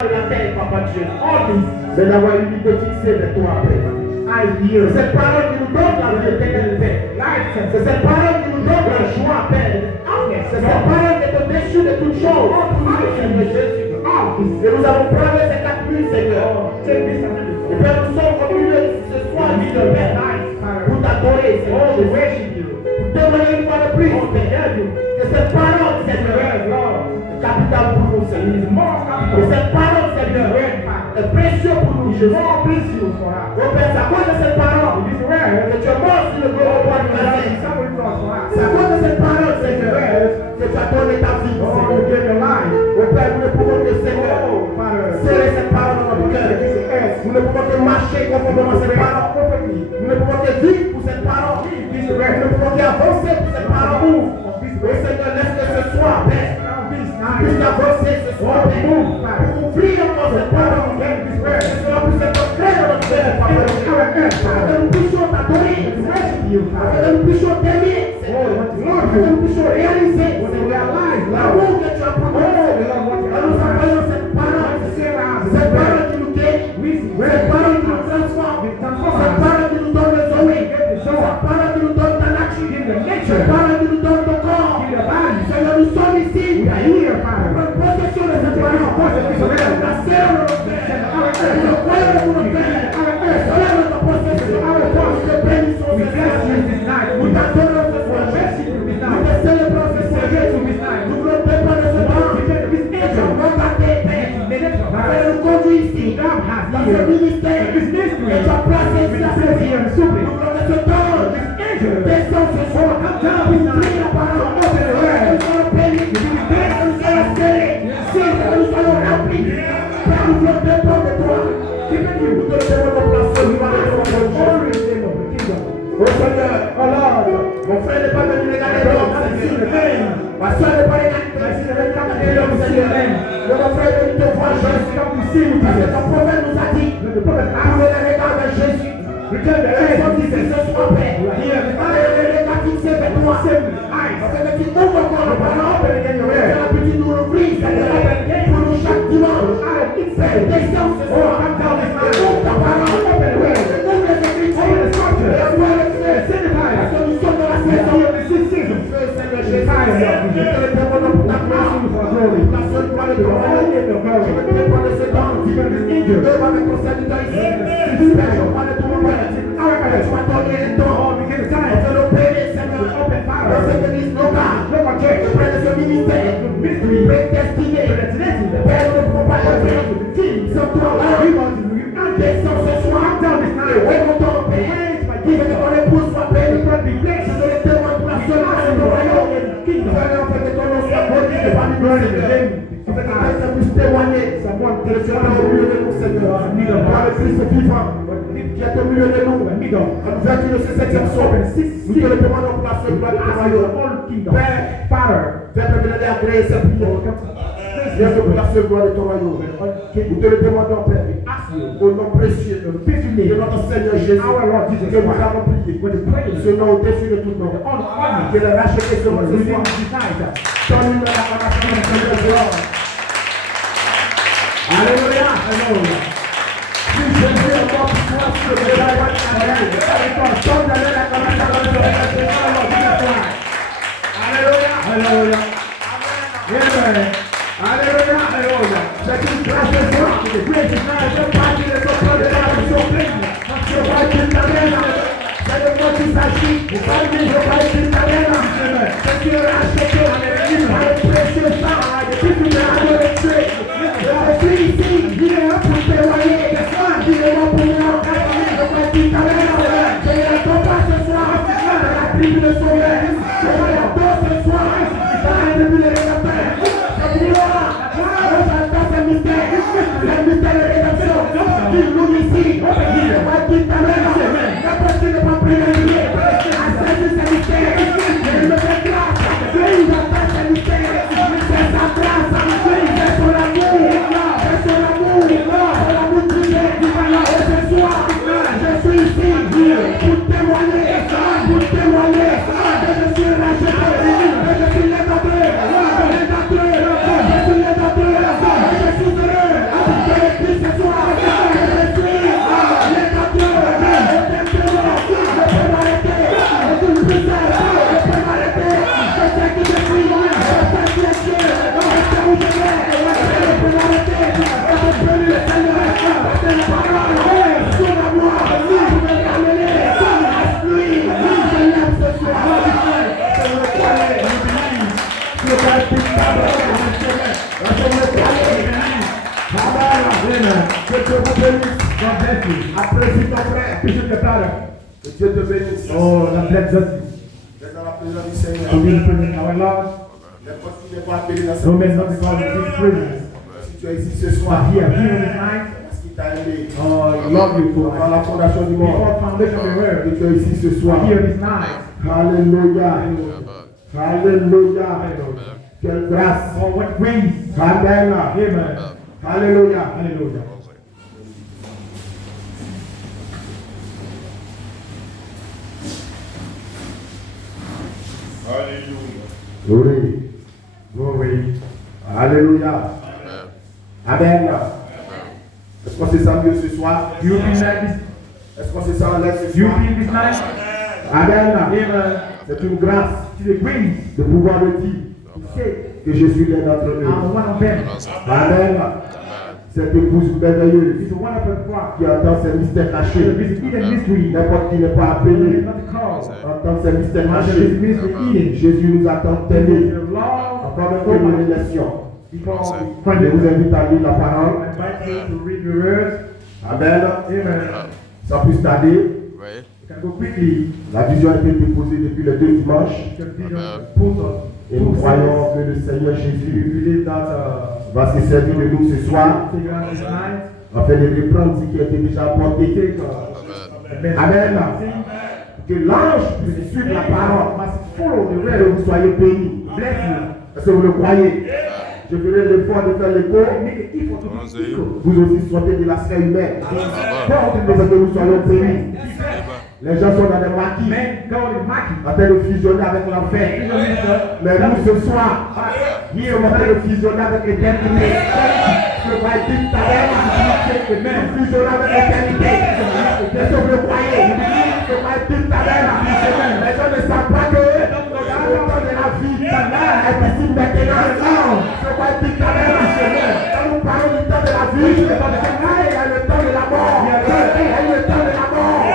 la terre, Papa Dieu. All this, mais d'avoir une idée fixée de toi, Père. C'est cette parole qui nous donne la vie éternelle, Père. C'est cette parole qui nous donne la joie, Père. C'est cette parole qui est au-dessus de toutes choses. Seigneur Jésus. Et nous avons prêvé ces 4 nuits, Seigneur. Et Père, nous sommes revenus ce soir, Père, pour t'adorer, Seigneur Jésus. Pour témoigner une fois de plus, Père. Que cette parole, Seigneur, est capitale pour nous, Seigneur. Que cette parole, Seigneur, est précieuse pour nous, Jésus. Oh Père, c'est à cause de cette parole que tu es mort sur le gros roi du Nazareth. C'est à cause de cette parole, Seigneur, que tu as donné ta vie, Seigneur. Oh Père, nous ne pouvons que, Seigneur, serrer cette parole dans notre cœur. Nous ne pouvons que marcher conformément à cette parole. Nous ne pouvons que vivre pour cette parole. Nous ne pouvons qu'avancer pour cette parole. Oh Seigneur, laisse que ce soir, Père, puisse avancer ce soir, Père, pour ouvrir encore cette parole. Que cela puisse être clair dans notre cœur, Papa. Que nous puissions t'adorer. Que nous puissions t'aimer. Que nous puissions réaliser l'amour que tu as pour nous. En nous apprenant cette parole. Cette parole qui nous guérit. Cette parole qui nous transforme. Cette parole qui nous donne le zoé. Cette parole qui nous donne ta nature. Cette parole qui nous donne ton corps. Seigneur, nous sommes ici. Prendre possession de cette parole. La serre de notre cœur. Le croyant de notre cœur. Cela de notre possession. Nous te bénissons ce soir. Nous t'adorons ce soir. Nous te célébrons ce soir. Nous voulons préparer ce temps. Et tu vas garder, Père. Père, nous conduis ici. Dans ce ministère. Et tu as placé ici la servir. Nous voulons que ce temps descend ce soir. Pour prier la parole. Nous allons bénir. Nous allons serrer. Nous allons remplir. Père, nous voulons dépendre de toi. Nous te demandons de placer. Nous allons oh Seigneur, oh Lord, mon frère n'est pas venu regarder l'homme, ma soeur n'est pas venue regarder l'homme, Seigneur. Mon frère est venu te voir, Jésus, parce que ton prophète nous a dit, tournez les regards vers Jésus. Les hommes disent ce soir, Père, les regards fixés vers toi. Parce que tu ouvres encore le ballon, tu as la petite nous l'ouvrir, Seigneur, pour nous chaque dimanche. Père, descends ce soir, ouvre ta parole, ouvre les Écritures, parce que nous sommes dans la saison de ce Seigneur Jésus. Je te le demande pour ta gloire, pour ta seule gloire de ton royaume. Je veux te demander ce temps, devant avec ton serviteur ici. Père, je crois de ton Père. Tu m'as donné le temps, on veut l'opérer, Seigneur. Dans cette église locale, près de ce ministère, prédestiné. Père, nous ne pouvons pas le faire sans toi. Descends ce soir, et ton Père. Qui veut que ton épouse soit bénie, je te le demande pour la seule grâce de ton royaume. Seigneur, fait que ton nom soit béni et pas du Seigneur. Fait que ça puisse témoigner que le Seigneur est au milieu de nous, Seigneur. Par le Christ vivant, qui est au milieu de nous. En ouverture de ce 7e psaume, nous te le demandons pour la seule gloire de ton royaume. Père, fais prévenir à créer cette prière. Viens pour la seule gloire de ton royaume. Nous te le demandons, Père, au nom précieux de notre Seigneur Jésus, que nous avons prié. Ce nom au-dessus de tout nom. Que le racheté ce nom ce soir. Donne-nous la acclamation de Seigneur de gloire. Alléluia. Si Jésus est mort pour toi, tu peux donner Alléluia. Alléluia. Alléluia, alléluia. C'est une grâce de foi. C'est une partie de ton plan de la surprise. C'est pas une tabelle. C'est de quoi il s'agit. Vous parlez de quoi il s'agit. C'est une racheté. Il va être précieux sang. Si tu m'as adoré tuer. Je suis ici. Il est là pour témoigner. Il est là pour nous encadrer. De quoi il s'agit. Je ne réponds pas ce soir. La tribu de Sauveur. Je réponds ce soir. Dans la tribu de Rédempteur. Le mystère de rédemption, il nous ici, il va dire ta mère, n'importe qui ne va privilégier, à saisir ce mystère, il me fait grâce, il va faire ce mystère, c'est sa grâce, c'est son amour, c'est son amour privé, et ce soir, je suis ici pour témoigner, que je suis racheté, que je suis l'édateur, je suis l'édateur, je suis heureux. Que Dieu vous bénisse. Apprécie ton frère. Appreciate your brother. Que Dieu te bénisse. Oh, the bless us. D'être dans la présence du Seigneur. To be in presence of our Lord. N'importe qui n'est pas appelé dans cette No man not présence. because of his presence. Si tu es ici ce soir, But here tonight. parce qu'il t'a aimé. Oh, I love you for Avant la fondation du monde. before foundation of the world. Que tu es ici ce soir. Here this night. Alléluia. Alléluia. Quelle grâce. Oh, what grace. Amen. Amen. Alléluia. Hallelujah. Glory. Glory. Alléluia. Amen. Est-ce qu'on se sent mieux ce soir? Do you feel like this? Est-ce qu'on se sent en l'aise ce Do you soir? feel this night? Amen. Amen. C'est une grâce To the grace. de pouvoir le dire To say, que je suis l'un d'entre eux. I'm one of them. Amen. Cette épouse merveilleuse It's a wonderful part. qui entend ses mystères cachés. It's hidden mystery. N'importe qui n'est pas appelé Not the cause. entend ses mystères It's cachés. mystery hidden. Jésus nous attend tellement. The Lord, Encore une fois, une élection. because Je vous invite à lire la I parole. invite you to read the words. Amen. Amen. Sans plus tarder, You can go quickly. la vision a été déposée depuis les 2 dimanches. The vision put us. Et nous croyons que le Seigneur We Jésus believe that va se servir de nous ce soir figure out this night. afin de reprendre ce qui a été déjà apporté. Amen. Amen. Que l'ange puisse suivre la parole. Must follow the Que word. vous soyez bénis. Bless you. Est-ce que vous le croyez? Je ferai l'effort de faire l'écho. Make an effort to be equal. Vous aussi sortez de la sphère humaine. God in Afin que nous soyons bénis. the Les gens sont dans des maquis, man, God is mighty. en train de fusionner avec l'enfer. Mais nous ce soir, nous sommes en train de fusionner avec l'éternité. Je vais dire tout à l'heure, nous fusionnons avec l'éternité. Est-ce que vous le croyez? Je vais dire tout à l'heure, les gens ne savent pas que le temps de la vie est ici maintenant. Je vais dire tout à l'heure, quand nous parlons du temps de la vie, il y a le temps de la mort. Il y a le temps de la mort.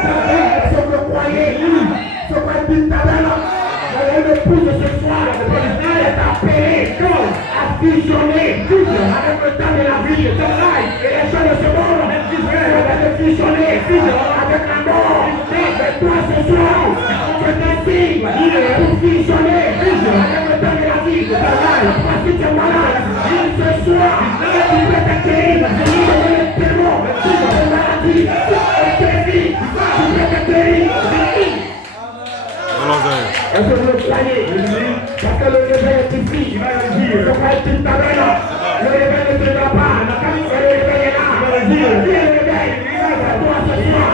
Est-ce que vous le croyez? Je vais dire tout à l'heure, une épouse ce soir, elle est appelée à fusionner avec le temps de la vie. Et les gens de ce monde, elle est fusionner avec la mort. Et toi ce soir, je t'invite pour fusionner avec le temps de la vie. Toi si tu es malade, ce soir, tu peux te guérir de les démons, de maladie, de tes vies, tu peux te guérir. Est-ce que vous le croyez? Parce que le réveil est ici. Le réveil est tout à l'heure. Le réveil ne se voit pas. Le réveil est là. Qui est le réveil? C'est toi ce soir.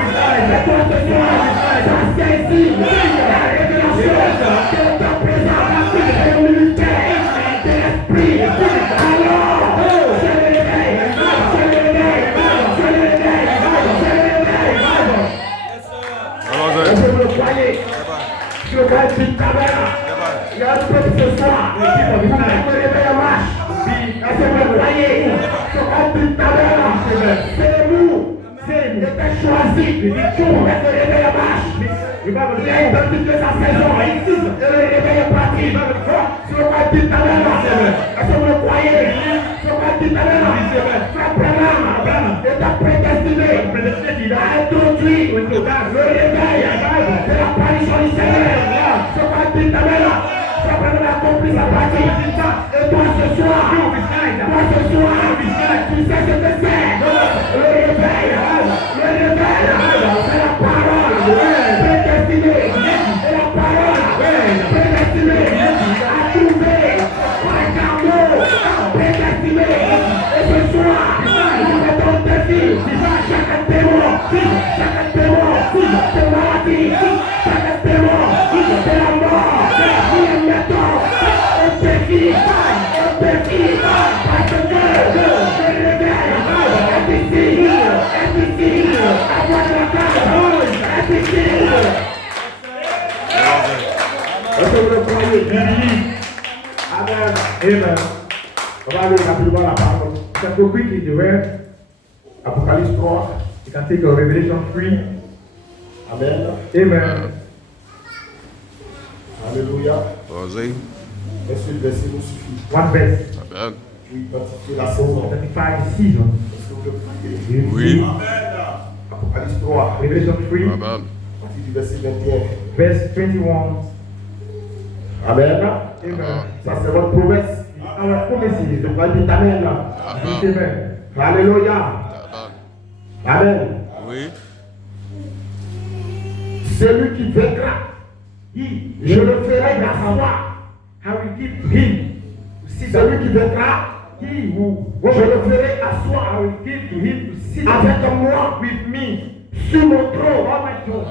C'est toi ce soir. Ça saisit la révélation de ta présence et le ministère de l'esprit. Alors, c'est le réveil. C'est le réveil. C'est le réveil. C'est le réveil. Est-ce que vous le croyez? Je vais être une caméra. Il y a un peuple ce soir. Vous me réveillez en marche. Est-ce que vous le voyez? Je vais être une caméra. C'est vous. J'étais choisi pour être réveillé en marche. Il a identifié sa saison. Et le réveil est parti. Je vais être une caméra. Est-ce que vous le croyez? Je vais être une caméra. Frère Branham est prédestiné à introduire le réveil de l'apparition du Seigneur. Je vais être une caméra. Ça va accomplir sa partie. Et toi ce soir, tu sais ce que c'est. Le réveil, c'est la parole prédestinée. Et la parole prédestinée à trouver par carreau prédestiné. Et ce soir, nous mettons au défi chaque démon, de maladie, chaque démon de la mort. Nous mettons au défi, parce que le réveil est ici, avoir de la carte, est ici. Est-ce que vous le croyez? Amen. Amen. On va aller rapidement la parole. You can go quickly the word. Apocalypse 3. You can take a Revelation 3. Amen. Amen. Alléluia. Est-ce que le verset nous suffit One verse. pour identifier la saison? Identify the season. Est-ce que vous Oui. Apocalypse 3, Revelation 3, Amen. partir du verset 21. verse 21. Amen. Amen. Ça c'est votre promesse. Our promises. Je crois que dit Amen. Amen. Alléluia. Amen. Oui. Celui qui vaincra, je le ferai d'asseoir. I will give to him. Celui qui vaincra, He who je le ferai I asseoir will give to him to sit avec moi with me sur mon trône. on my throne.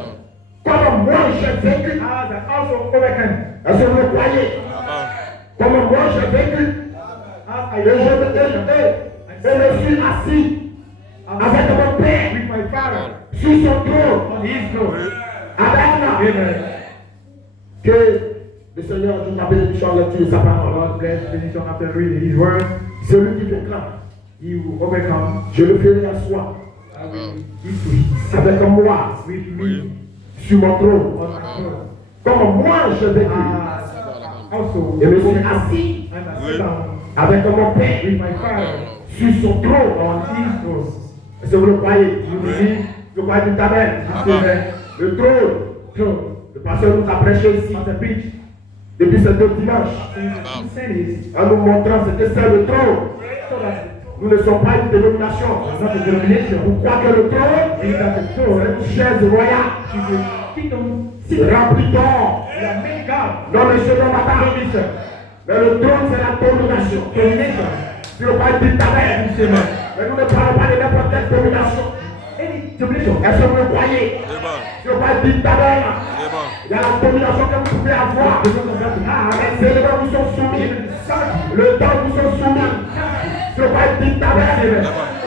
Comme moi j'ai vaincu. As I also overcome. Est-ce que vous le croyez? Comme moi j'ai vaincu. As Et I je overcome. me suis assis avec mon Père With my Father sur son trône. on his throne. Amen. Amen. Que le Seigneur nous a bénédiction en lecture de sa parole. God bless benediction after reading his word. Celui qui vaincra, He will overcome. je le ferai asseoir I will give to him. Sit avec moi with me sur mon trône. on my throne. Comme moi j'ai vaincu. Also, Et me suis assis and I sit down avec mon Père with my Father sur son trône. on his throne. Est-ce que vous le croyez? You believe? Je crois du Amen. Amen. Le trône. Le pasteur nous a prêché ici Pastor preach. depuis ces 2 dimanches He said this en nous montrant ce que c'est le trône. so that Nous ne sommes pas une dénomination. it's not a denomination. Vous croyez que le trône Is that the est throne une chaise royale is a kingdom remplie d'or. that made God. Non, monsieur, non, madame. Mais le trône, c'est la domination. Domination. Si le pas dit Amen. Mais nous ne parlons pas de n'importe quelle domination. Any domination. Est-ce que vous le croyez? Si le pas dit Amen. Il y a la domination que vous pouvez avoir. Les éléments vous sont soumis. Le temps vous sont soumis. Si le pas dit Amen.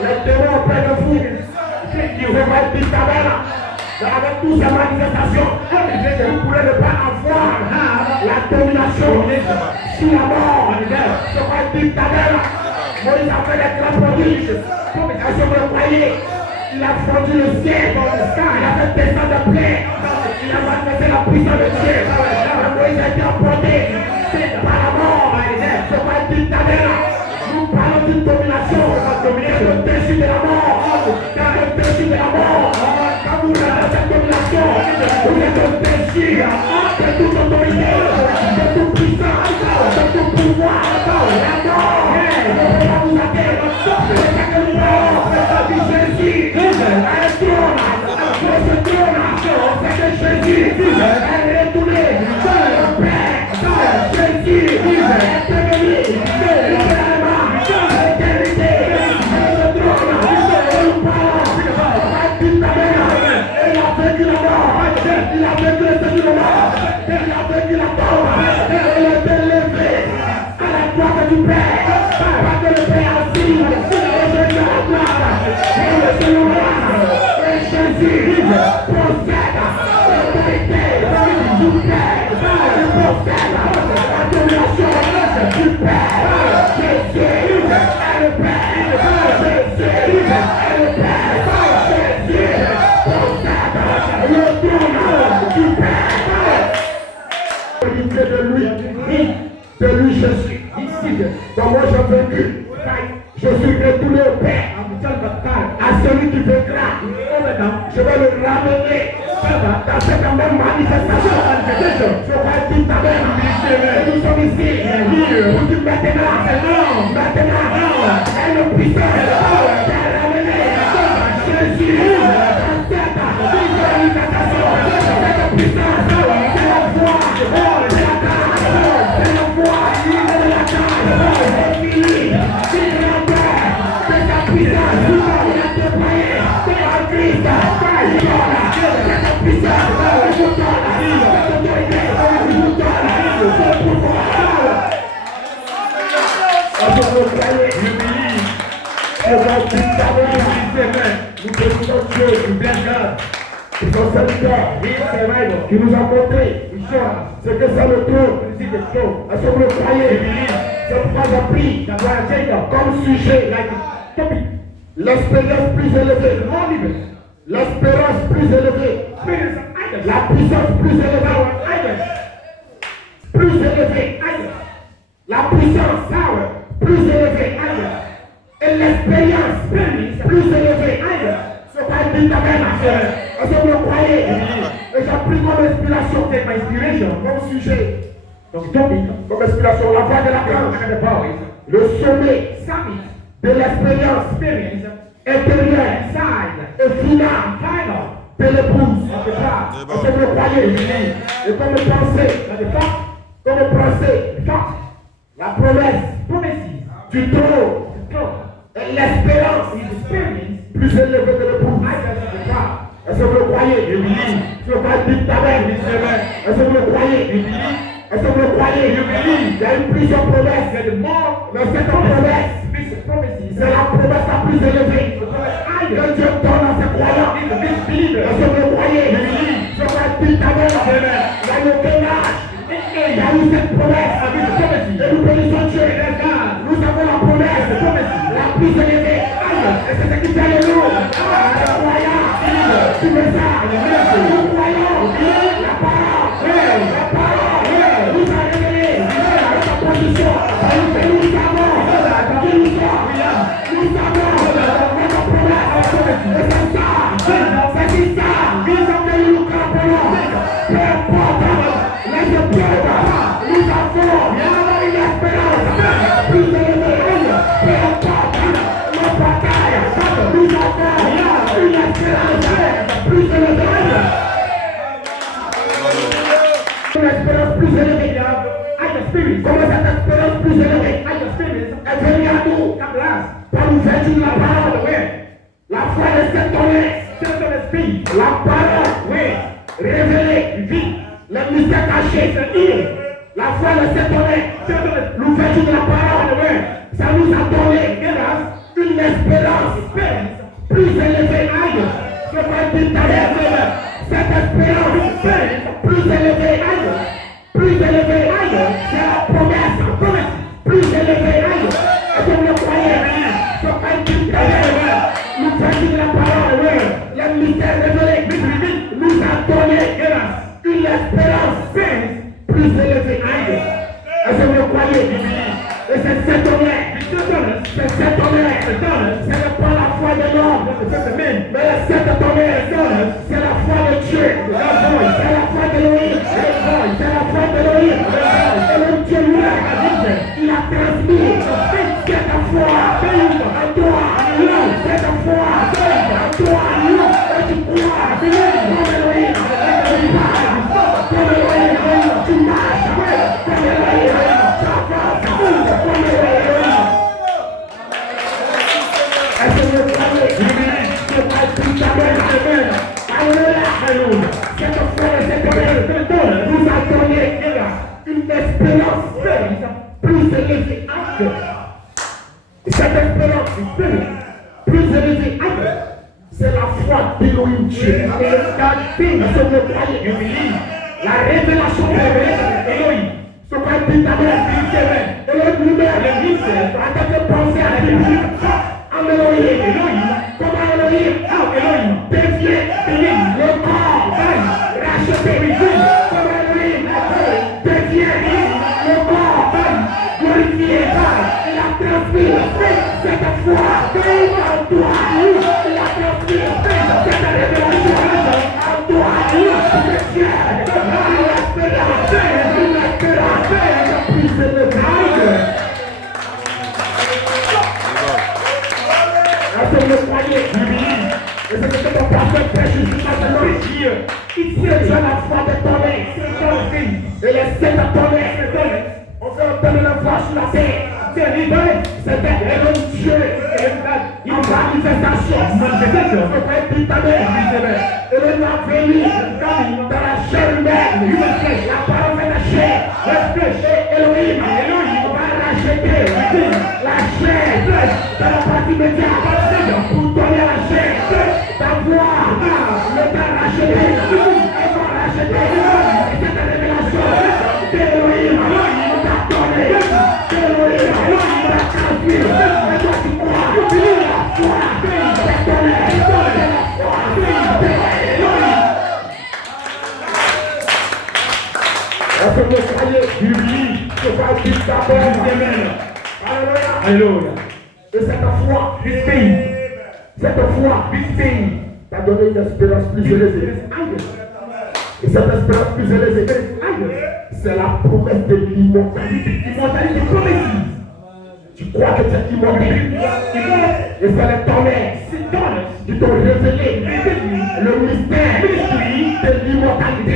Les démons auprès de vous. Si le pas dit Amen. Avec toutes ces manifestations, vous pourrez ne pas avoir la domination sur la mort. Ce qu'on dit Amen. Moïse a fait des grands prodiges. Est-ce que vous le croyez? Il a fondu le ciel, il a fait descendre de plaie, il a manifesté la puissance de Dieu. Moïse a été emporté par la mort. Ce qu'on dit Amen. Nous parlons d'une domination, au-dessus de la mort, au-dessus de la mort. Quand vous avez cette domination, vous êtes au-dessus de toute autorité, de toute puissance, de tout pouvoir. La mort ne peut pas vous atteindre. C'est ça que nous parlons. Jésus a un trône. Sur ce trône, c'est que Jésus est retourné dans le Père. Jésus est devenu littéralement l'éternité. Ce trône, nous parlons. Il a vaincu la mort, il a vaincu le Seigneur de la mort, il a vaincu la mort, il a été levé à la droite du Père, parce que le Père a assis, et Jésus à la droite, et le Seigneur et Jésus possède l'autorité du Père, il possède la domination du Père. Jésus est le Père, Jésus est le Père. De lui je suis. Donc moi j'ai vaincu. Je suis retourné au Père. À celui qui vaincra, je vais le ramener dans cette même manifestation. Je vais dire ta mère. Nous sommes ici. Vous dites maintenant, elle est puissante. Elle est ramenée. Jésus, dans cette manifestation, cette puissance, c'est la foi, c'est la grâce, c'est la foi, c'est la grâce, c'est fini, c'est la paix, c'est la puissance, il a déployé, c'est la Christ, c'est la puissance, je vous donne, cette autorité, je vous donne, ce pouvoir. Est-ce que vous croyez? Nous bénissons Dieu, nous blessons God. C'est son serviteur qui nous a montré ce que c'est le trône. Est-ce que vous le croyez? C'est pourquoi j'ai pris comme sujet l'espérance plus élevée, l'espérance plus élevée, la puissance plus élevée, la puissance plus élevée. Et l'expérience plus élevée. C'est pas dit ta même affaire. Est-ce que vous le croyez? Et j'ai pris comme inspiration, Take my inspiration. comme sujet, Donc, topic. comme inspiration, la voix de la cage. And the powers. Le sommet Summit. de l'expérience Experience. intérieure Side. et finale Final. de l'épouse. Of the bride. Est-ce que vous le croyez? Et comme pensée, And the thought. comme pensée, Thought. la promesse Promises. du trône Thought. et l'espérance His experience. plus élevée de l'épouse. I guess of the bride. Est-ce que vous le croyez? Je ne veux pas dire ta mère. Est-ce que vous le croyez? Est-ce que vous le croyez? Il y a eu plusieurs promesses. There's more. Mais cette promesse, Promises. c'est la promesse la plus élevée. Que Dieu donne à ses croyants. He's a big believer. Est-ce que vous le croyez? Je ne veux pas dire ta mère. Il y a eu aucun âge. Il y a eu cette promesse. Et nous bénissons Dieu. Nous avons la promesse la plus élevée. Et c'est ce qui fait le nous. Les croyants. Tu me ça. Nous croyons. La parole. La parole. Nous a révélé. Notre position. Nous savons qui nous sommes. Nous savons notre promesse. Et c'est ça. C'est qui ça. Nous sommes que nous comprenons. Peu importe les épreuves. Nous avons une espérance plus élevée. Peu importe nos batailles. Nous avons une espérance plus élevée. Une espérance plus élevée. Comment cette espérance plus élevée est venue à nous par l'ouverture de la parole. La foi de cette tonnerre. La parole révélée. Les mystères cachés. La foi de cette tonnerre. L'ouverture de la parole. Ça nous a donné une espérance plus élevée. Je vais dire ta mère. Cette espérance plus élevée. Plus élevée. C'est la promesse. Plus élevée. Est-ce que vous le croyez? Je vais dire ta mère. L'ouverture de la parole. Les mystères révélés nous a donné une espérance plus élevée. Est-ce que vous le croyez? Et c'est cette tonnerre. C'est cette tonnerre. Ce n'est pas la foi de l'homme. Mais cette tonnerre, c'est la foi de Dieu. C'est la foi d'Élohim. C'est la foi d'Élohim. Et le Dieu lui-même, il a transmis cette foi à toi. Cette foi à toi. Et tu crois comme Élohim. Tu parles comme Élohim. Tu marches comme Élohim. Tu avances comme Élohim. Est-ce que vous croyez? C'est pas tout à fait. Alléluia. Cette foi et cette tonnerre nous a donné une espérance plus élevée. Et cette espérance plus élevée, c'est la foi d'Élohim Dieu. Est-ce que vous croyez? La révélation d'Élohim. Ce qu'on dit d'abord, Élohim lui-même, en tant que pensée à la Bible, en Élohim, comment Élohim devient le corps racheté, comment Élohim devient le corps glorifié. Il a transmis cette foi en toi, il a transmis cette révélation en toi, que Dieu a une espérance plus élevée. Est-ce que vous le croyez? Et c'est ce que ton prophète prêche ici maintenant. C'est la foi de tonnerre. Et les sept tonnerres, on fait entendre la voix sur la terre. C'est Élohim Dieu en manifestation. Il faut pas être dit ta mère. Élohim a venu dans la chair humaine. La parole fait la chair. Et Élohim va racheter la chair dans la partie médiane pour donner à la chair d'avoir le temps racheté. Elle va racheter. Et cette révélation d'Élohim t'a donné. D'Élohim t'a transmis. Et toi tu crois. La foi t'a donné. La foi d'Élohim. Est-ce que vous croyez? Je vais dire d'abord. Alléluia. Alléluia. Et cette foi Cette foi, this faith, t'a donné une espérance plus élevée. Et cette espérance plus élevée, c'est la promesse de l'immortalité. immortality promises. Tu crois que tu es immortel. Et c'est les tonnerres qui t'ont révélé le mystère de l'immortalité.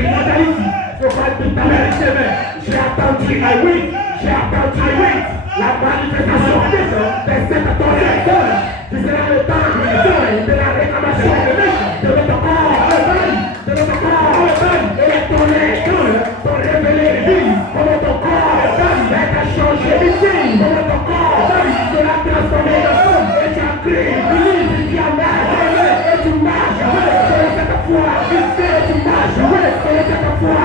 Je crois que tout à l'heure, j'ai attendu, la manifestation de cette tonnerre qui sera le temps de la réclamation de notre corps. Et les tonnerres t'ont révélé comment ton corps va être changé, comment ton corps sera transformé. Et tu as cru, et tu as marché, et tu marches selon cette foi, et tu marches selon cette foi.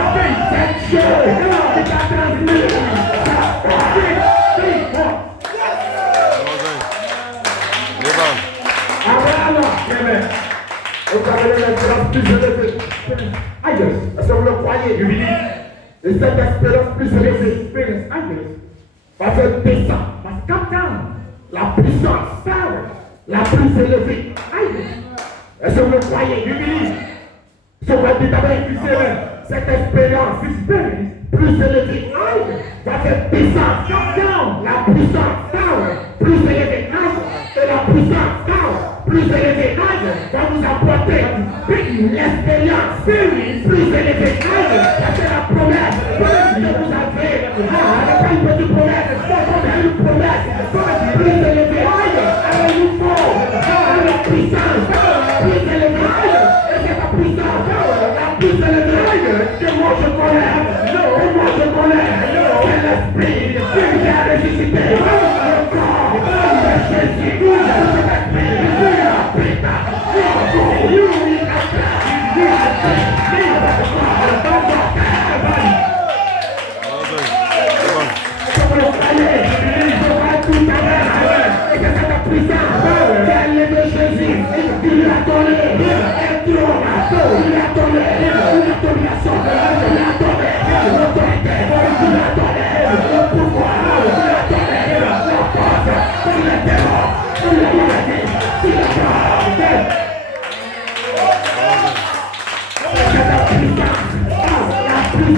Cette chose qui t'a transmis sa foi. Amen. On va donner l'espérance plus élevée. Est-ce que vous le croyez? Et cette espérance plus élevée va faire descendre, Must come down. la puissance, la plus élevée. Est-ce que vous le croyez? Ce qu'on dit d'abord, cette espérance plus élevée va faire descendre la puissance plus élevée. Et la puissance plus élevée va nous apporter l'expérience plus élevée. C'est la promesse que vous avez. Pas une petite promesse, c'est une promesse plus élevée. Alors il faut la puissance plus élevée. Et c'est la puissance la plus élevée que moi je connais. C'est l'esprit qui a ressuscité le corps de Jésus.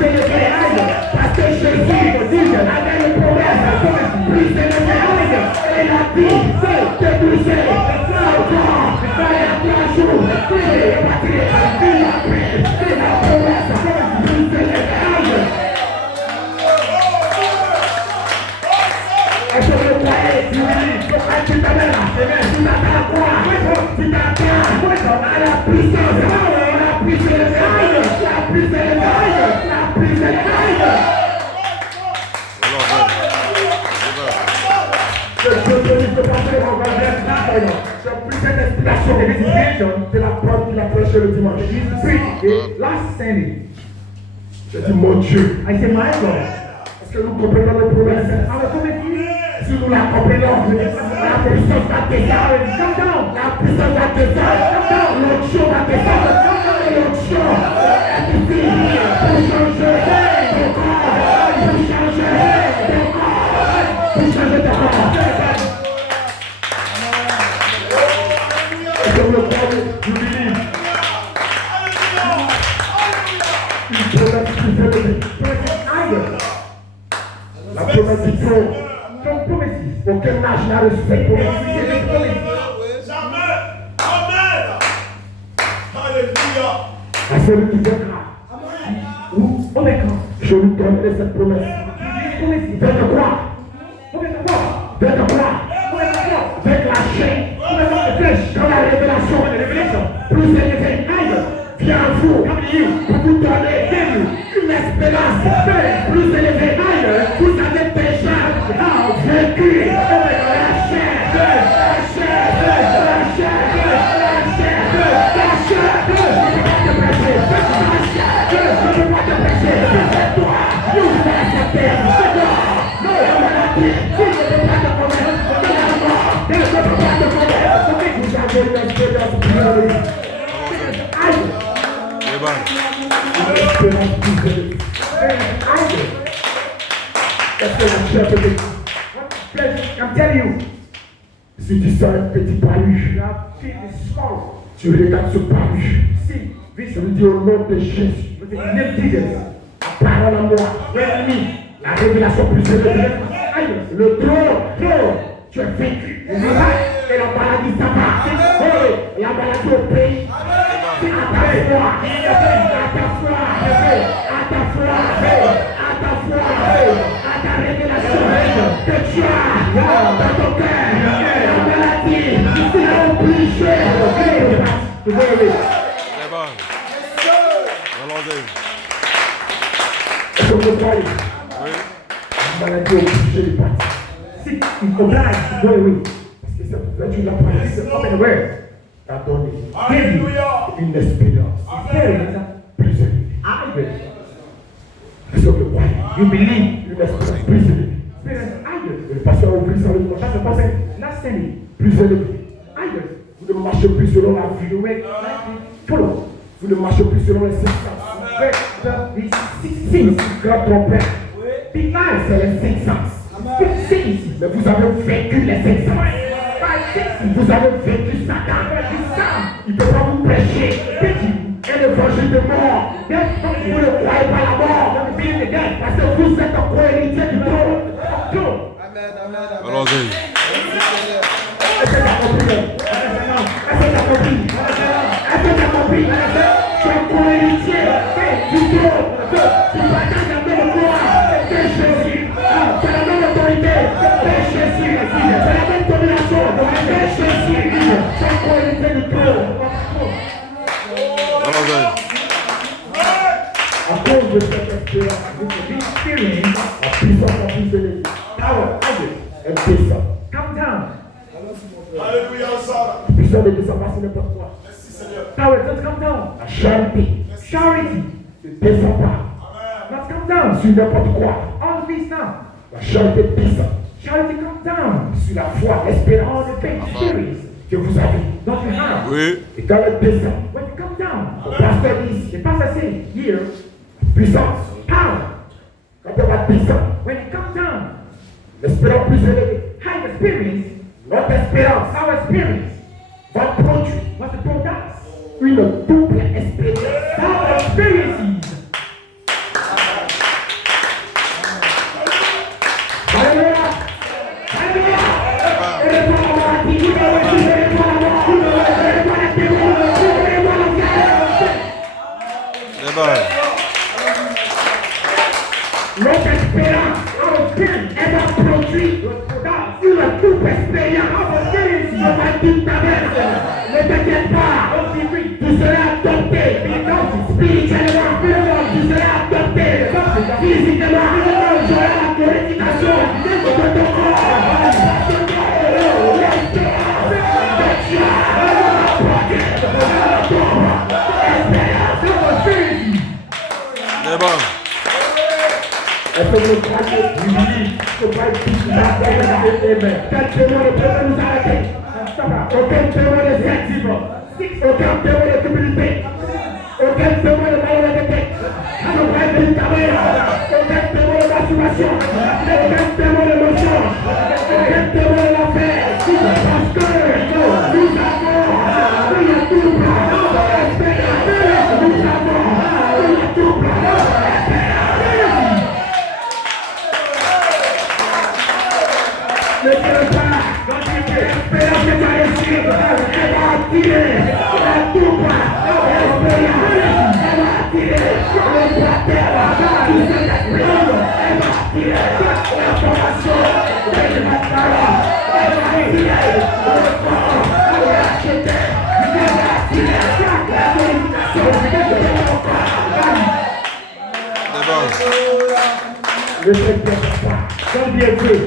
Parce que Jésus avait une promesse plus élevée. Et la vie s'est brisée. Encore, il y a 3 jours. Et la promesse plus élevée. Est-ce que vous croyez? Tu t'attends à quoi? Tu t'attends à la puissance. La plus élevée. La plus élevée. La plus élevée. C'est plus cette inspiration de l'inspiration de la porte qu'il a prêché le dimanche. Et last Sunday, Je dis mon Dieu. I said, my God, Est-ce que nous comprenons les promesses? our promise Si nous la comprenons, la puissance va descendre. come down. La puissance va descendre. L'onction va descendre. Et l'onction est ici pour changer ton corps. Pour changer ton corps. Pour changer ton corps. Est-ce que vous le croyez? You believe. Une promesse plus élevée. La promesse du trône. Some promises. Aucun âge n'a reçu cette promesse. À celui qui vaincra, je lui donnerai cette promesse. Vaincre quoi? Vaincre quoi? Vaincre la chair. Dans la révélation plus élevée, viens à vous pour vous donner une espérance plus élevée. Vous avez déjà vécu la chair. I'm telling you, Si tu sens un petit palu, You have feel the small. tu regardes ce palu. See, Je vision. lui dis au nom de Jésus, With the name of Jesus. parole à moi, la révélation plus élevée. Le trône, tu es vaincu. Et la maladie ça va. Et la maladie au pays. À ta foi, à ta révélation que tu as dans ton cœur. La maladie, tu es obligé. C'est bon. Allons-y. Est-ce que vous croyez? Oui. La maladie est obligée de partir. Sick is obliged to go away. Parce que cette vertu de la parole Open the word. t'a donné Alléluia. une expérience Experience. plus élevée. Higher. Est-ce que vous croyez? You believe. Une expérience plus élevée. Experience higher. Le pasteur a ouvert ça le That's prochain the person not sending. plus élevée. Higher. Vous ne marchez plus selon la vue. You wake like follow. Vous ne marchez plus selon les cinq sens. Where the six things. Grand trompette, Big lies. c'est les cinq sens. Six things. Mais vous avez vaincu les cinq sens. Five things. Vous avez vaincu Satan. Il ne peut pas vous prêcher. Et l'évangile de mort. Vous ne croyez pas la mort. Parce que vous êtes en co-héritier du trône. Allons-y. Est-ce que tu as compris? Est-ce que tu as compris? Est-ce que tu as compris? Tu es co-héritier du trône. Tu partages la même gloire de Jésus. Tu as la même autorité de Jésus. Tu as la même domination de Jésus. Tu es co-héritier du trône. Allons-y. À cause de cette expérience, la puissance a plus élevée. Power. Higher. Elle descend. Come down. Alléluia, Sarah. La puissance ne descend pas sur n'importe quoi. Merci, Seigneur. Power doesn't come down. La charité Charity ne descend pas not come down. sur n'importe quoi. All these now. La charité descend Charity comes down. sur la foi, All l'espérance the faith series que vous avez. that you have. Oui. Et quand elle descend, When you come down, le pasteur dit the pastor say here, puissance. power. Quand elle va descendre, When it comes down, l'espérance plus élevée, high experience, notre espérance our experience, va produire what the product, une double expérience. our experiences. Alléluia. Alléluia. Et les gens vont la dire, et les gens vont la voir, et les gens vont la témoigner, et les gens vont la faire. C'est bon. Notre espérance, elle va produire une double expérience. Je vais dire ta mère, ne t'inquiète pas, tu seras adopté spirituellement, tu seras adopté physiquement, tu auras la glorification de ton corps. L'espérance de Dieu va produire une double expérience. C'est bon. Est-ce que vous croyez? Oui. Je crois que tout ça, amen. Quel témoin ne peut nous arrêter? Aucun témoin de sexisme. Aucun témoin de cupidité. Aucun témoin de malhonnêteté. Aucun témoin de masturbation. Aucun témoin de mensonge. Aucun témoin de l'affaire. Parce que nous avons une double espérance. Nous avons une double espérance. Ne pleure pas, l'espérance que tu as reçue, elle va attirer la double espérance, elle va attirer le baptême du Saint-Esprit, elle va attirer la formation de la parole, elle va attirer le corps, elle va acheter, elle va attirer la glorification de ton corps. C'est bon. Ne t'inquiète pas, quand Dieu veut,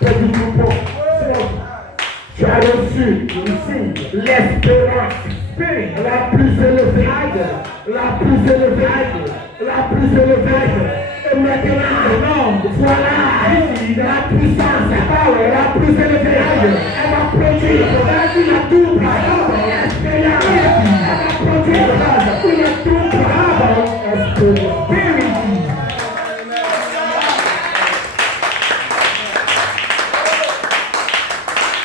près du troupeau, tu as reçu l'espérance la plus élevée, la plus élevée, la plus élevée. Et maintenant, voilà la puissance la plus élevée. Elle va produire la double espérance. Elle va produire une double espérance.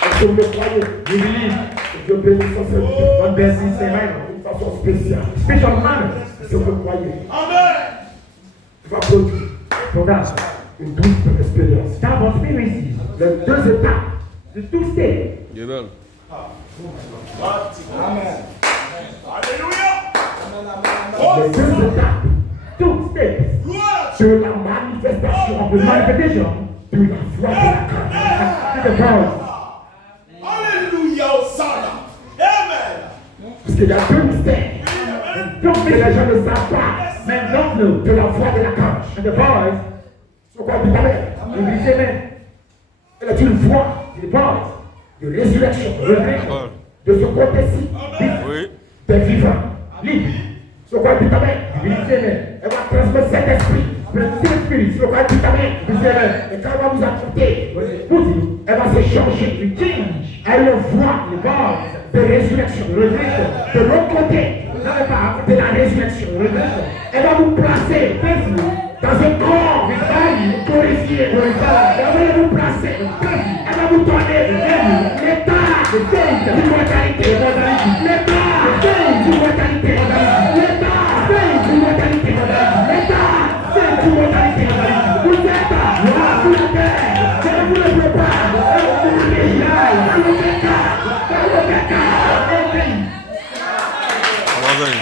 Est-ce que vous le croyez? On bercit ses mains d'une façon spéciale. Special manner. Si vous croyez. Amen. Tu vas produire. Product. Une douce expérience. Type of experiences. Les deux étapes. The two stages. Amen. Alléluia. Les deux étapes Two steps Gloire. de la manifestation of the manifestation de la foi de la grâce. to the power. Alléluia. Hosanna. Amen. Parce qu'il y a deux mystères Don't que les miss gens ne savent pas men don't know de la foi de la grâce. and the powers Sur quoi dit Amen. in the same Elle est une foi the powers de résurrection. Amen. De ce côté-ci, Oui. des vivants. live Sur quoi dit Amen. in the same Elle va transmettre cet esprit. present spirit. Sur quoi dit Amen. The same Et quand elle va vous accepter, put you elle va se changer. to change Elle le voit the powers de résurrection. De l'autre côté de la résurrection. Elle va vous placer dans un corps glorifié. Elle va vous placer. Elle va vous donner l'état d'immortalité. L'état d'immortalité. L'état d'immortalité. L'état d'immortalité. Vous êtes sur la terre. Je ne vous le prépare. Amen.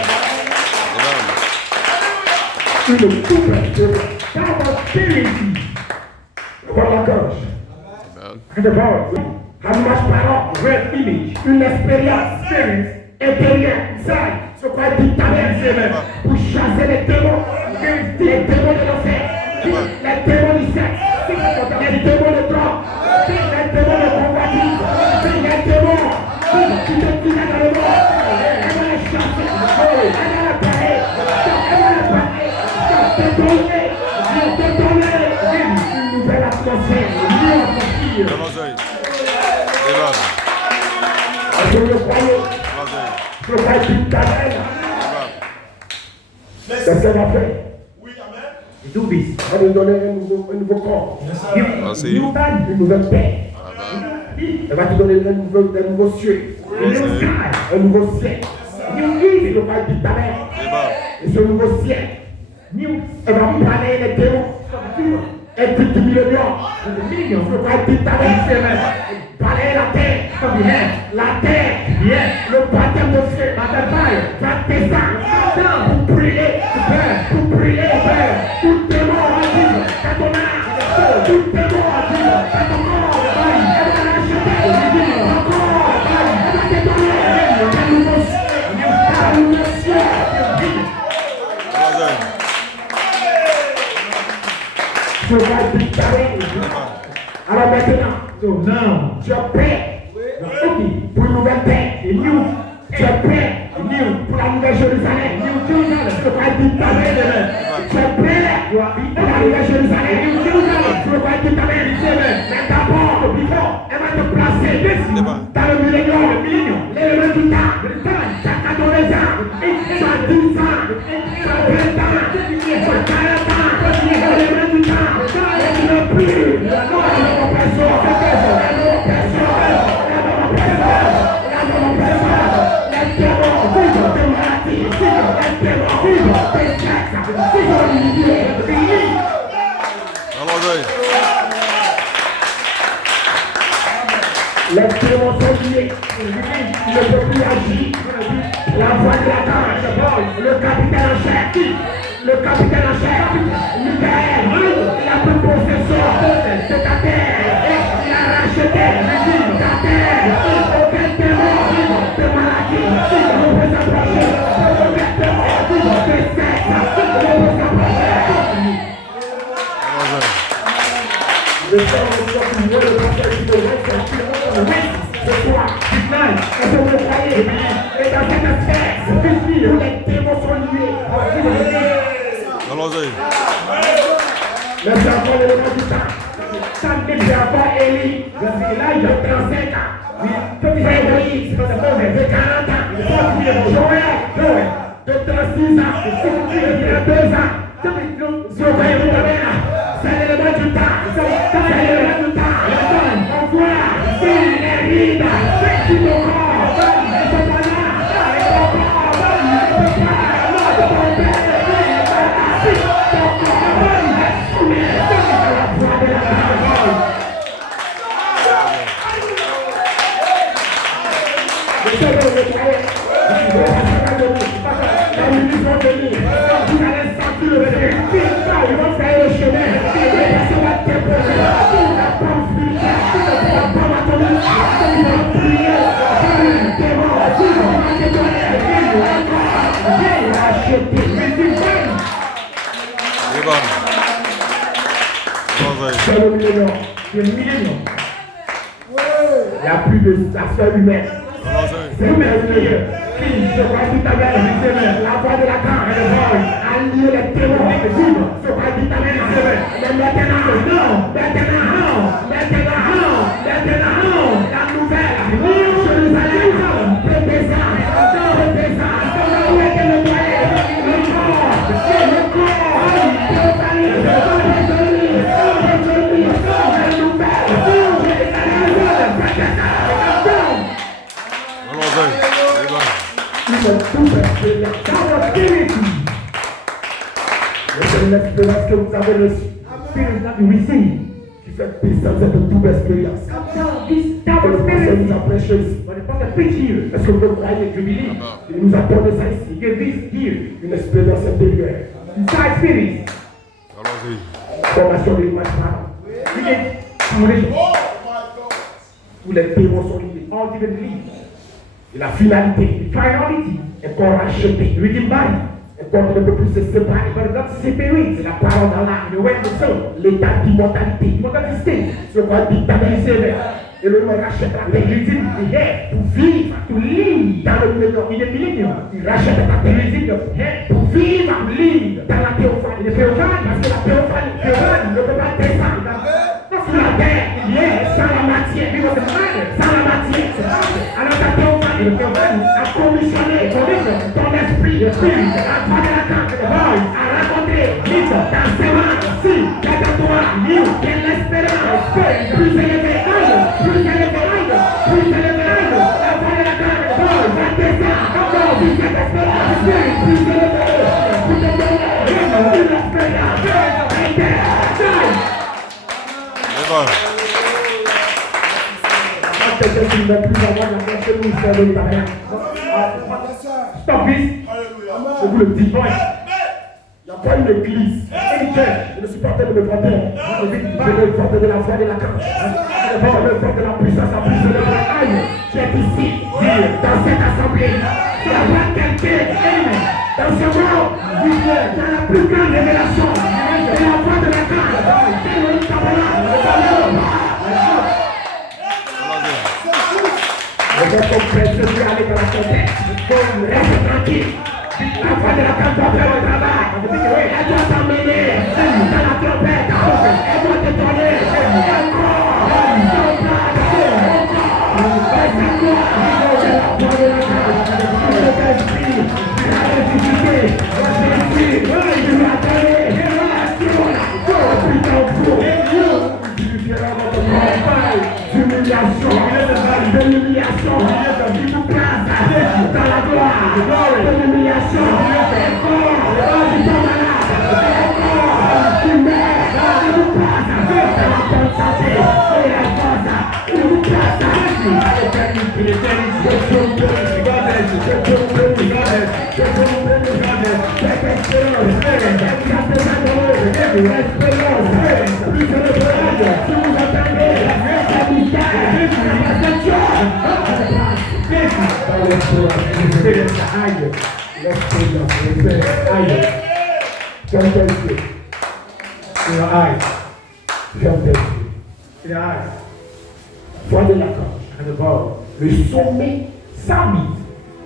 Une double expérience. type of experiences Voir la gorge. Amen. and the powers. En marche parole. Red image. Une expérience intérieure. Ce qu'on dit ta mère, pour chasser les démons de l'enfer, les démons du sexe, les démons de drogue, les démons de convoitise, les démons qui te tirent dans le monde. Elle va les chasser, elle va les parler, détonner une nouvelle atmosphère, une nouvelle atmosphère. Amen. Est-ce que vous le croyez? Amen. Je crois qu'il t'amène. Amen. C'est ce qu'on va faire. Oui, amen. Do this. On va nous donner un nouveau corps, Give Merci. new body. une nouvelle paix. Amen. Elle va te donner un nouveau ciel, A new sky. un nouveau ciel. New easy. Je crois qu'il t'amène. Amen. Et ce nouveau ciel, New elle va parler les démons. Elle dit du million. millions. Je crois qu'il t'amène. Parler la terre. From the head. La terre. Yes. Le baptême de feu. Baptême fire. Va descendre. Pour brûler. Pour brûler. Tout démon à vivre. Dans ton âme. Tout démon à vivre. Dans ton corps. Elle va l'acheter. Encore. Elle va te donner. Un nouveau ciel. Un nouveau ciel. Amen. Je vais déclarer. Alors maintenant, So now, tu es prêt pour une nouvelle paix. Tu es prêt pour la nouvelle Jérusalem. Je vais déclarer. Tu es prêt pour la nouvelle Jérusalem. Je vais déclarer. Mais d'abord, elle va te placer dans le millénium. L'élément du temps. Tu as 14 ans. Tu as 10 ans. Tu as 20 ans. Tu as 40 ans. L'élément du temps. Et tu ne plus. Amen. Les démons sont liés. Il ne peut plus agir. La voix de la cage. Le capitaine en chef. Le capitaine en chef. Michael. Il a pris possession de ta terre. Il a racheté ta terre. Aucun démon de maladie ne peut s'approcher. Aucun démon de sexe ne peut s'approcher. Amen. Le sang de toi qui voit le passage de l'autre, ce soir, this night, est-ce que vous le croyez? Et dans cette sphère, tous les démons sont liés. Amen. Les enfants de l'élément du temps. Les enfants Élie, de 35 ans. Frère Moïse, de 40 ans. Joël, de 36 ans. Il y a 2 ans. C'est l'élément du temps. C'est l'élément du temps. On voit, c'est les rides, c'est tout le corps. Et cependant, plus la sphère humaine. Dans C'est merveilleux. Je crois tout à l'heure, la voix de la carte, a lié les témoins des vivres. Je crois tout à l'heure, mais maintenant, la nouvelle, Jérusalem, Bethesda, où est le doyen, le corps, c'est l'expérience que vous avez reçue. Experience that you receive. Qui fait puissance cette double expérience. This Que double le pasteur experience. nous a prêché ici. When the pastor preach here, Est-ce que vous croyez que believe. il nous a donné ça He ici? gave this here. Une expérience intérieure. Inside spirit. Formation de l'image parlant. We get foundation. Oh my God. Où les témoins sont liés. All different beliefs. Et la finalité The finality. est qu'on rachète. Redeemed body. Et qu'on ne peut plus se séparer. But not separate. C'est la parole dans l'âme. The way of the soul. L'état d'immortalité. Immortality state. Ce qu'on dit dans les sévères. Et le Lord rachète la The terre. redeemed the head. Pour vivre. To live Dans le millénaire. in the millennium. Il rachète la The terre. redeemed the head. Pour vivre. To live Dans la théophanie. in the théophanie. Parce que la théophanie ne peut pas descendre sur la terre. Sans la matière. Because the matter. Sans la matière. Alors ta théophanie a commissionné ton esprit. À travers la carte de voix. À raconter dans ses mains. Si, toi, quelle espérance. Plus élevé, plus élevé, plus élevé. À travers la carte de voix. Va descendre. Encore, si cette espérance. Plus élevé. Plus élevé. Une expérience. Quelqu'un qui ne veut plus avoir la place que nous sommes dans la Stop this. Hallelujah. Je vous le dis. Point. Il n'y a pas une église. Any church. Je ne suis pas en train de me vanter. Je veux porter de la foi de la carte. Je veux porter de la puissance à plus de la haine. Tu es ici, dans cette assemblée. Tu vas voir quelqu'un dans ce monde qui a la plus grande révélation de la foi de la carte. C'est le tabernacle. Le gars comprend ce qui aller dans la tête. Reste tranquille. La foi de la carte doit faire le travail. Elle doit t'emmener dans la trompette. Elle doit te donner encore. Reste toi. C'est la foi de la carte. Le esprit. La ressuscité. L'esprit. Tu vas donner. D'humiliation, de l'humiliation, tu nous places dans la gloire, de l'humiliation, encore, tu tombes malade, encore, tu meurs, tu nous places dans la bonne santé, et la force, tu nous places à l'éternité, le sommet summit.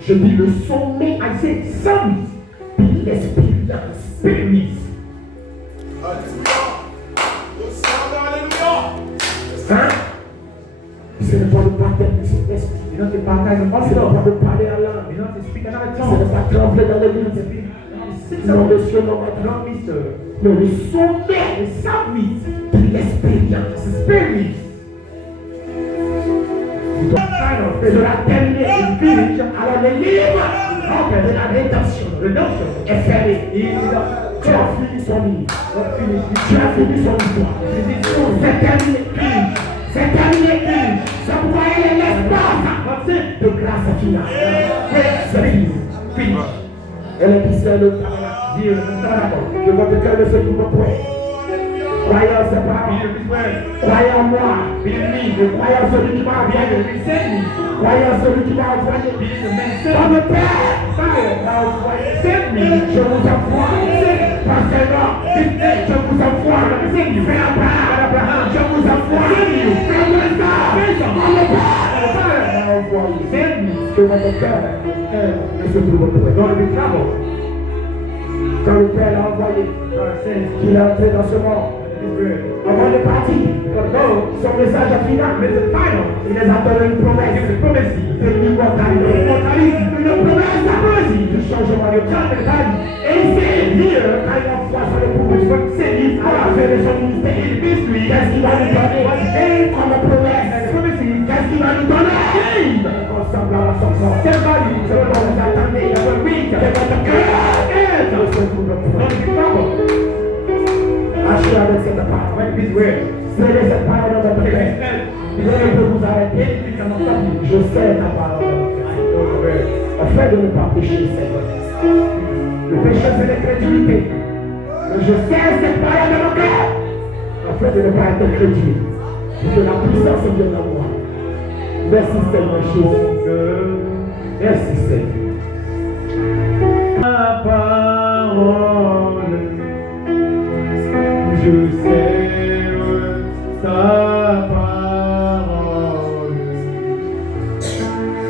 Je dis le sommet, I say summit. Puis l'expérience permise. Hein? Ce n'est pas le baptême du Saint-Esprit. You know the baptize of Ce n'est also. pas de parler à l'âme. You know to speak another Ce tongue. n'est pas trembler dans l'église. Non, monsieur, non, madame. Non, mister. Mais le sommet, le summit de l'expérience permise. Et de la terminer, alors le livre de la rédemption est fermé. Tu as fini son livre. Tu as fini son histoire. C'est terminé. C'est terminé. Ça pourrait aller l'espace de grâce finale. C'est fini. Elle est ici à le tabernacle. Je vois que cœur de ceux qui me prient. Croyez en ses paroles. Croyez en moi. Croyez en celui qui m'a envoyé. Croyez en celui qui m'a envoyé. Dans le Père m'a envoyé. Je vous envoie. Pasteur, je vous envoie. Frère Abraham, je vous envoie. Frère Weston, dans le Père. envoyé. Send me. Que votre cœur ne se trouve pas. Don't be troubled. Quand le Père l'a envoyé, God says, qu'il est entré dans ce monde, His word. avant de partir, For those, son message a final, it's the final. il les a donné une promesse. It's a promise. Et l'immortalité. Une promesse à poésie de changement de temps de la vie. Et il s'est dit, quand il a foi sur le pouvoir, c'est dit, à la fin de son ministère, il dit, qu'est-ce qu'il va nous donner? Et comme promesse, qu'est-ce qu'il va nous donner? Ressemblable à son corps. C'est pas lui, c'est le vous attendez, il y a un oui, que votre cœur est dans ce pouvoir. Don't be troubled. Marchez avec cette parole. With His word. Serrez cette parole dans votre cœur. Vous allez vous arrêter. Je sais ta parole dans votre cœur. I know the word. Afin de ne pas pécher, Seigneur. Le péché, c'est l'incrédulité. Mais je sais cette parole dans mon cœur. Afin de ne pas être crédule. Pour que la puissance vienne à moi. Merci Seigneur Jésus. Merci Seigneur. La parole, je sais.